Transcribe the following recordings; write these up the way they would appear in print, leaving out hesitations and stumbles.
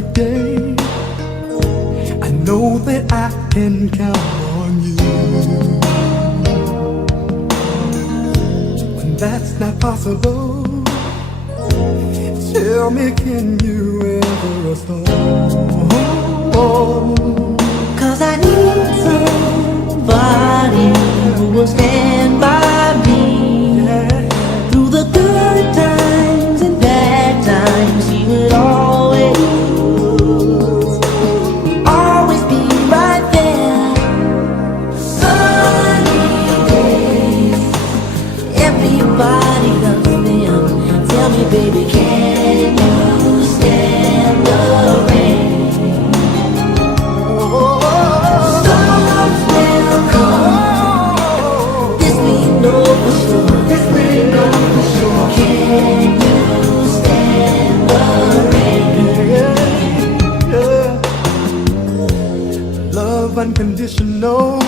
perfect day. I know that I can count on you. When that's not possible, tell me, can you ever restore? 'Cause I need somebody who will stand by me through the good times and bad times. He would always be right there. Sunny days, everybody loves them. Tell me, baby, can you stand the rain? Storms will come, this we know for sure. Can you stand the rain? Love unconditional.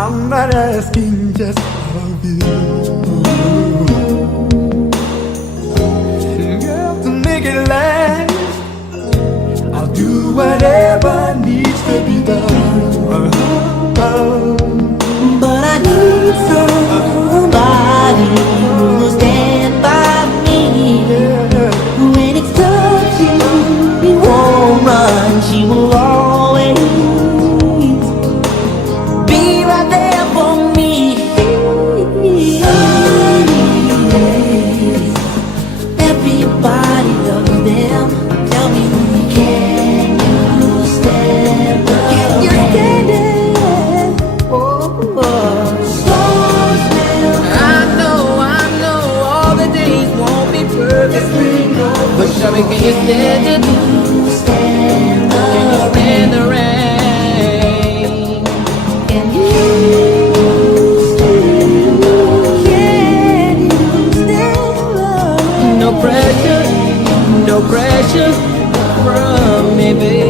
I'm not asking just of you. Girl, to make it last, I'll do whatever needs to be done. But I need somebody who will stand by me. When it's touching, he won't run. She will always be right there for me. Sunny days, everybody loves them. Tell me, can you stand the rain? Can you stand it? Storms will come. I know all the days won't be perfect, but Shawty, can you stand it? Stand the Can you stand the rain? Can you stand the Can you stand the No pressure from me, baby.